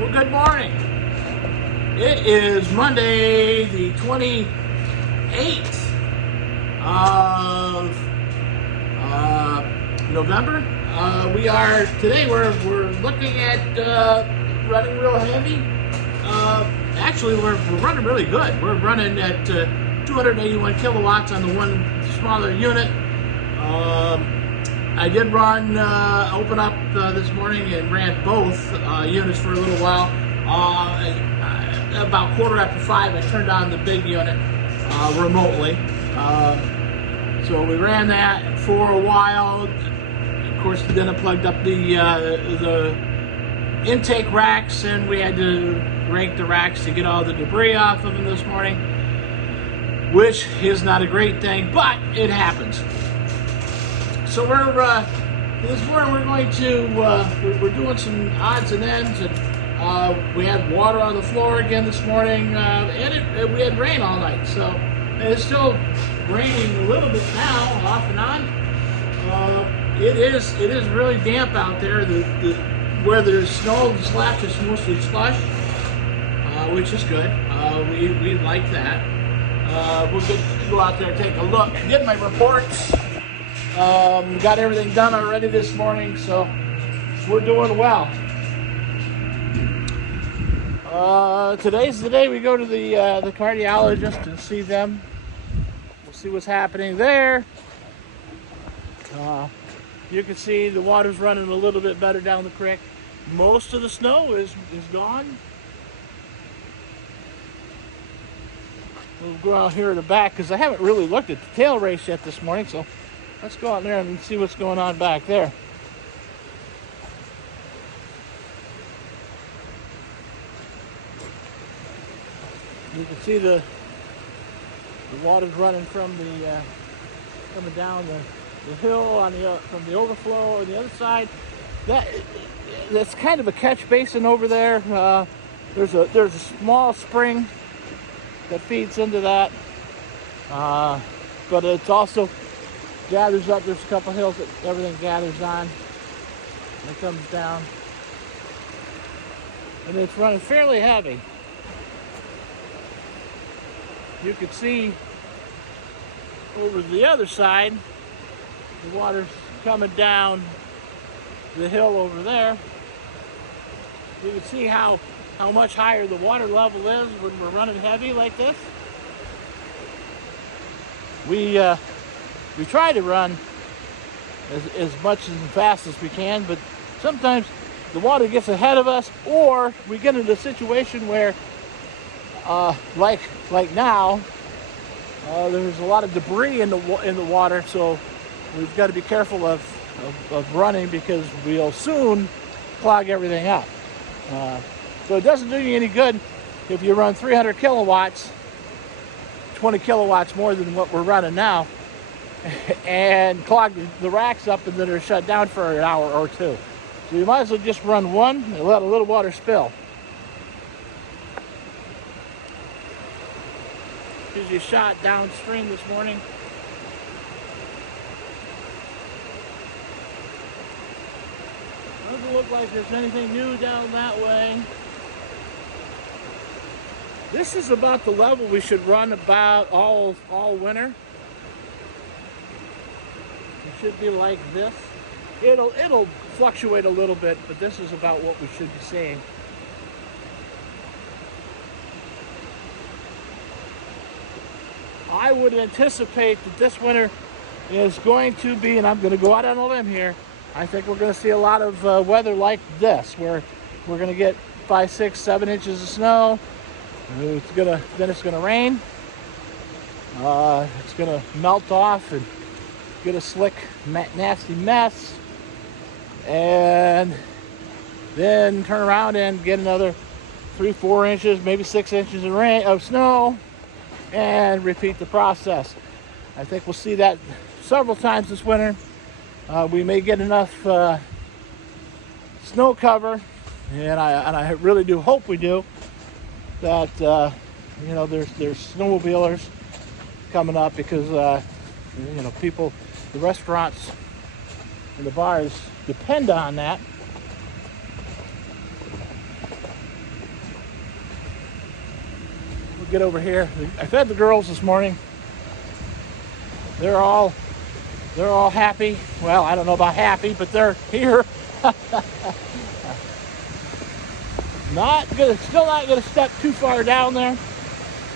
Well, good morning. It is Monday, the 28th of November. We're looking at running real heavy. Actually, we're running really good. We're running at 281 kilowatts on the one smaller unit. I did open up this morning and ran both units for a little while. About 5:15, I turned on the big unit remotely. So we ran that for a while. Of course, then I plugged up the intake racks, and we had to rake the racks to get all the debris off of them this morning, which is not a great thing, but it happens. So this morning we're going to we're doing some odds and ends, and we had water on the floor again this morning, and we had rain all night. So it's still raining a little bit now, off and on. It is really damp out there. Where there's snow, the slabs is mostly slush, which is good. We like that. We'll go out there and take a look, get my reports. Got everything done already this morning, so we're doing well. Today's the day we go to the cardiologist and see them. We'll see what's happening there. You can see the water's running a little bit better down the creek. Most of the snow is gone. We'll go out here in the back because I haven't really looked at the tail race yet this morning, so let's go out there and see what's going on back there. You can see the water's running from coming down the hill from the overflow on the other side. That's kind of a catch basin over there. There's a small spring that feeds into that, but it's also gathers up. There's a couple hills that everything gathers on, and it comes down, and it's running fairly heavy. You can see over the other side, the water's coming down the hill over there. You can see how much higher the water level is when we're running heavy like this. We try to run as much as fast as we can, but sometimes the water gets ahead of us, or we get into a situation where, like now, there's a lot of debris in the water, so we've got to be careful of running because we'll soon clog everything up. So it doesn't do you any good if you run 300 kilowatts, 20 kilowatts more than what we're running now, and clog the racks up and then they're shut down for an hour or two. So you might as well just run one and let a little water spill. Gives you a shot downstream this morning. Doesn't look like there's anything new down that way. This is about the level we should run about all winter. It should be like this. It'll fluctuate a little bit, but this is about what we should be seeing. I would anticipate that this winter is going to be, and I'm going to go out on a limb here, I think we're going to see a lot of weather like this, where we're going to get 5, 6, 7 inches of snow. Then it's going to rain. It's going to melt off and get a slick, nasty mess, and then turn around and get another 3, 4 inches, maybe 6 inches of snow, and repeat the process. I think we'll see that several times this winter. We may get enough snow cover, and I really do hope we do, that there's snowmobilers coming up, because people, the restaurants and the bars depend on that. get over here. I fed the girls this morning. They're all happy. Well, I don't know about happy, but they're here. Still not gonna step too far down there.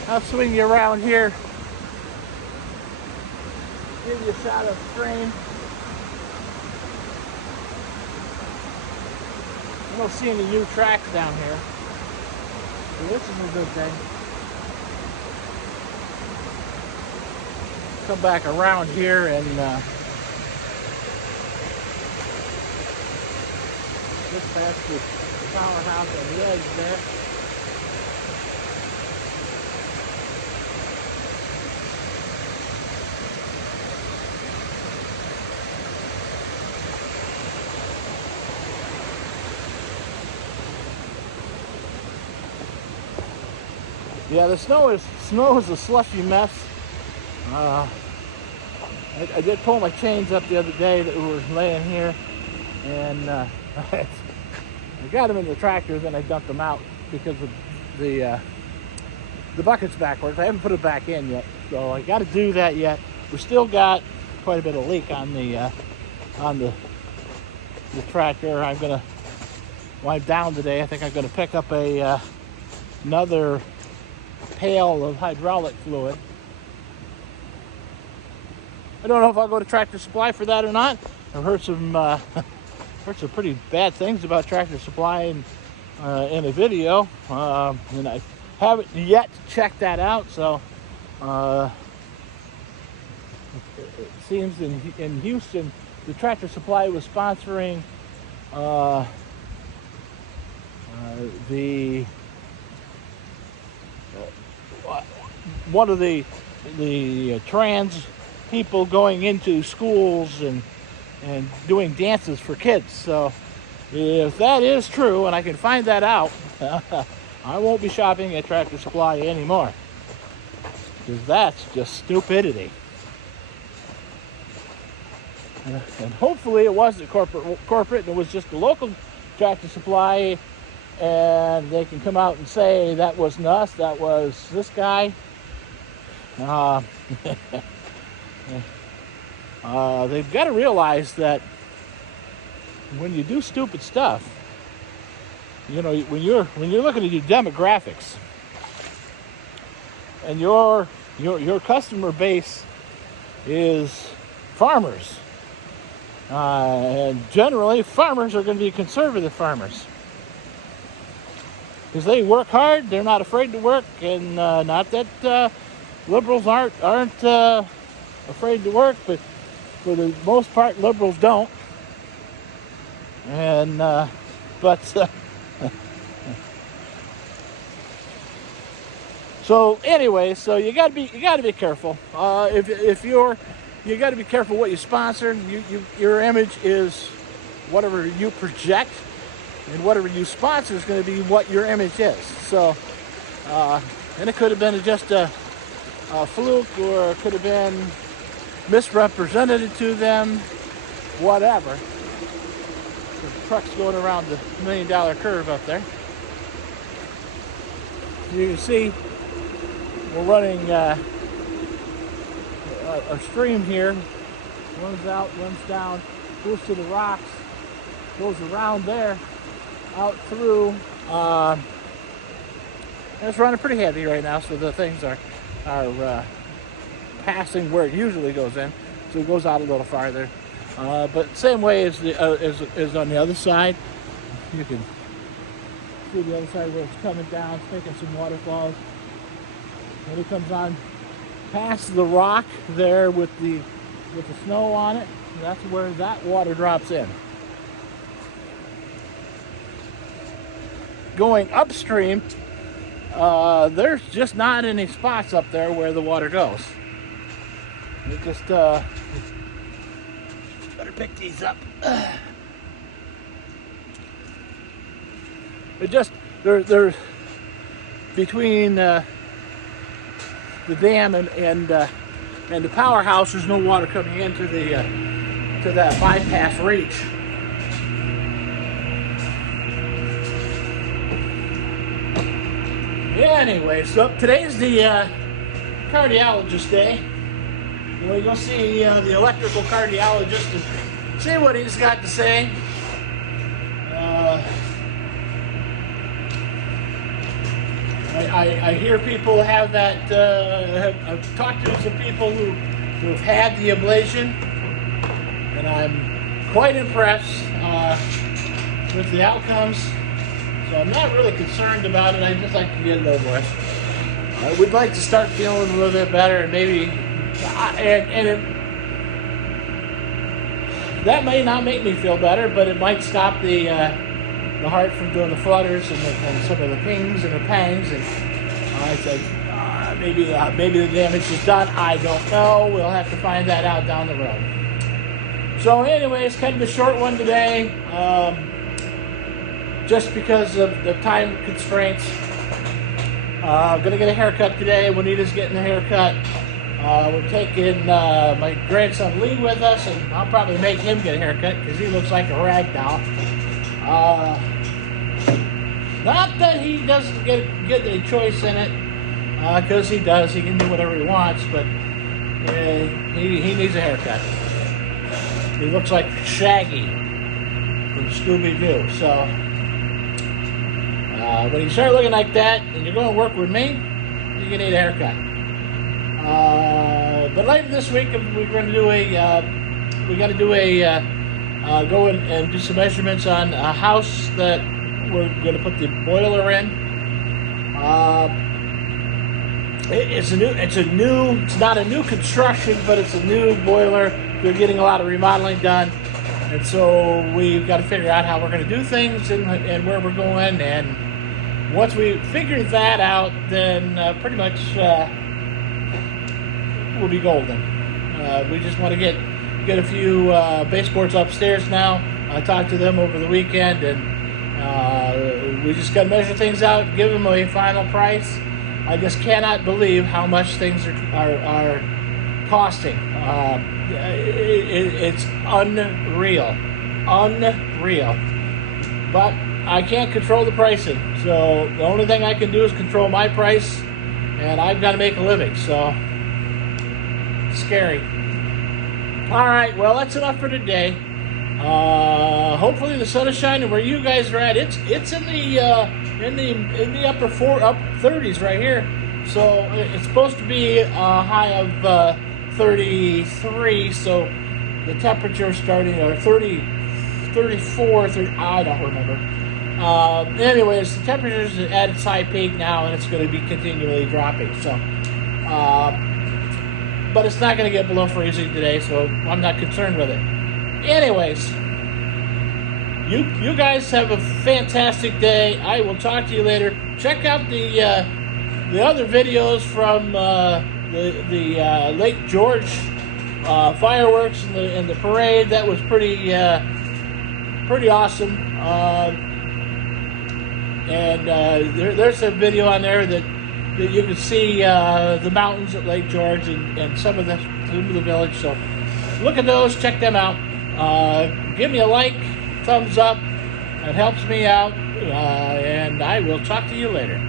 I'll swing you around here. Give you a shot of the frame. I don't see any new tracks down here. So this is a good thing. Come back around here and just past the powerhouse on the edge there. Yeah, the snow is a slushy mess. I did pull my chains up the other day that were laying here, and I got them in the tractor, then I dumped them out because of the bucket's backwards. I haven't put it back in yet, so I got to do that yet. We still got quite a bit of leak on the tractor. I'm gonna, when I'm down today, I think I'm gonna pick up another pail of hydraulic fluid. I don't know if I'll go to Tractor Supply for that or not. I've heard some pretty bad things about Tractor Supply in a video, and I haven't yet checked that out. So it seems in Houston, the Tractor Supply was sponsoring one of the trans people going into schools and doing dances for kids. So if that is true and I can find that out, I won't be shopping at Tractor Supply anymore, because that's just stupidity. And hopefully it wasn't corporate and it was just a local Tractor Supply, and they can come out and say that wasn't us, that was this guy. They've got to realize that when you do stupid stuff, you know, when you're looking at your demographics and your customer base is farmers, and generally farmers are going to be conservative farmers because they work hard. They're not afraid to work, and not that liberals aren't afraid to work, but for the most part, liberals don't. And so anyway, so you got to be careful. You got to be careful what you sponsor. Your image is whatever you project, and whatever you sponsor is going to be what your image is. So, and it could have been just a fluke, or it could have been misrepresented to them, whatever. The truck's going around the $1 million curve up there. You can see we're running a stream here. Runs out, runs down, goes to the rocks, goes around there, out through. And it's running pretty heavy right now, so the things are passing where it usually goes in, so it goes out a little farther. But same way as on the other side. You can see the other side where it's coming down, it's making some waterfalls. Then it comes on past the rock there with the snow on it. That's where that water drops in. Going upstream, there's just not any spots up there where the water goes. You just better pick these up. It just they're between the dam and the powerhouse. There's no water coming into to that bypass reach. Anyway, so today's the cardiologist day. We'll go see the electrical cardiologist and see what he's got to say. I hear people have that. I've talked to some people who've had the ablation, and I'm quite impressed with the outcomes. So I'm not really concerned about it. I just like to get it over with. We'd like to start feeling a little bit better, and maybe, that may not make me feel better, but it might stop the heart from doing the flutters and some of the pings and the pangs. And I said, maybe the damage is done. I don't know. We'll have to find that out down the road. So anyway, it's kind of a short one today, just because of the time constraints. I'm going to get a haircut today. Juanita's getting a haircut. We're taking my grandson Lee with us, and I'll probably make him get a haircut because he looks like a rag doll. Not that he doesn't get a choice in it, because he does. He can do whatever he wants, but he needs a haircut. He looks like Shaggy from Scooby-Doo. So when you start looking like that, and you're going to work with me, you're going to need a haircut. But later this week, we're going to do go and do some measurements on a house that we're going to put the boiler in. It's not a new construction, but it's a new boiler. They're getting a lot of remodeling done, and so we've got to figure out how we're going to do things and where we're going. And once we figure that out, then pretty much we'll be golden. We just want to get a few baseboards upstairs now. I talked to them over the weekend, and we just got to measure things out, give them a final price. I just cannot believe how much things are costing. It's unreal. But I can't control the pricing, so the only thing I can do is control my price, and I've got to make a living. So scary. All right, well, that's enough for today. Hopefully the sun is shining where you guys are at. It's in the upper 30s right here. So it's supposed to be a high of 33. So the temperature is starting at 34, I don't remember. Anyways, the temperature is at its high peak now, and it's going to be continually dropping. So. But it's not going to get below freezing today, so I'm not concerned with it. Anyways, you guys have a fantastic day. I will talk to you later. Check out the other videos from the Lake George fireworks and the parade. That was pretty awesome. There's a video on there that you can see the mountains at Lake George and some of the village. So look at those, check them out. Give me a like, thumbs up. It helps me out. And I will talk to you later.